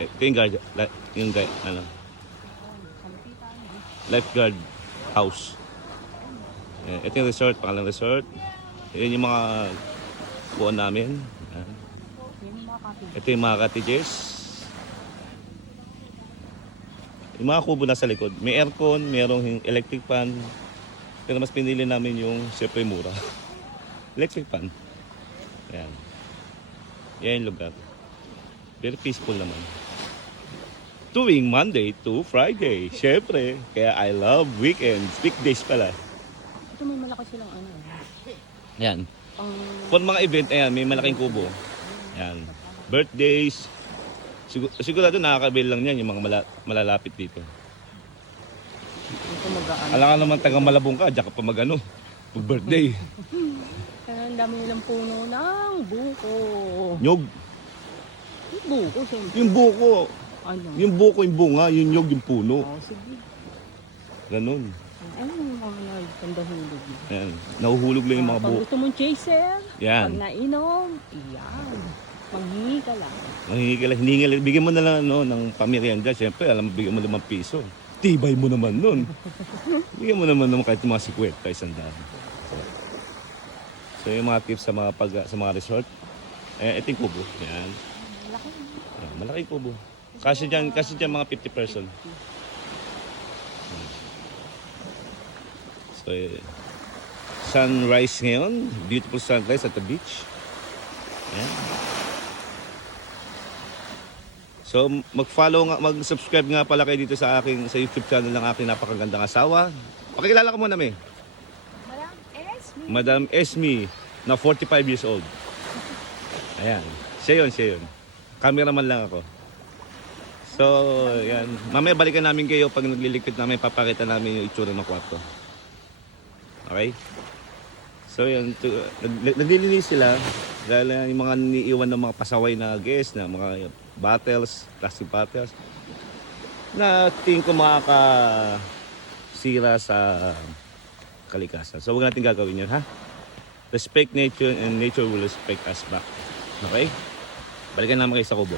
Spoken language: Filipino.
Ito yung guard, yung guard, ano, lifeguard house. Ito yung resort, pangalang resort. Yan yung mga buwan namin. Ayan. Ito yung mga cottages. Yung mga kubo na sa likod. May aircon, mayroong electric fan. Pero mas pinili namin yung siyempre mura. Electric fan. Ayan. Yan yung lugar. Very peaceful naman. Tuwing Monday to Friday. Siyempre. Kaya I love weekends. Weekdays pala. Ito may malaki silang ano. Yan. Pang... For mga event, ayan, may malaking kubo. Yan. Birthdays. Sigurado nakakabil lang yan yung mga malalapit dito. Ito mag-ano. Alam ka naman taga Malabong ka, diyan ka pa mag-ano. Pag-birthday. Kaya ang dami nilang puno ng buko. Nyog. Yung buko, siyempre. Yung buko. Ano? Yung buko, yung bunga, yung nyog, yung puno. Oh, sige. Ganun. Ano yung mga nagkandahulog mo? Ayan. Nahuhulog lang yung mga Pag buko. gusto mong chaser, Yan. pag nainom, iyan. Manghingi ka lang. Manghingi ka lang, hiningi lang. Bigyan mo na lang no, ng pamirienda. Siyempre, alam mo, bigyan mo 5 piso. Tibay mo naman nun. Bigyan mo naman kahit mga 50, 100. So yung mga tips sa mga resort. Ito yung kubo. Yan. Malaki. Yan, malaki kubo. Kasi dyan mga 50 person. So, sunrise ngayon. Beautiful sunrise at the beach. Yan. So, mag-subscribe nga pala kayo dito sa YouTube channel ng aking napakagandang asawa. Pakilala ko muna, May. Madam Esme. Madam Esme, na 45 years old. Ayan. Siya yun. Cameraman lang ako. So, yan. Mamaya balikan namin kayo pag nagliligpit namin, papakita namin yung itsura ng kwarto. Okay? So, yan. Naglilinis sila dahil yung mga niiwan ng mga pasaway na guests, na mga bottles, plastic bottles, na tingin ko makakasira sa kalikasan. So, huwag natin gagawin yun, ha? Respect nature and nature will respect us back. Okay? Balikan naman kayo sa kubo.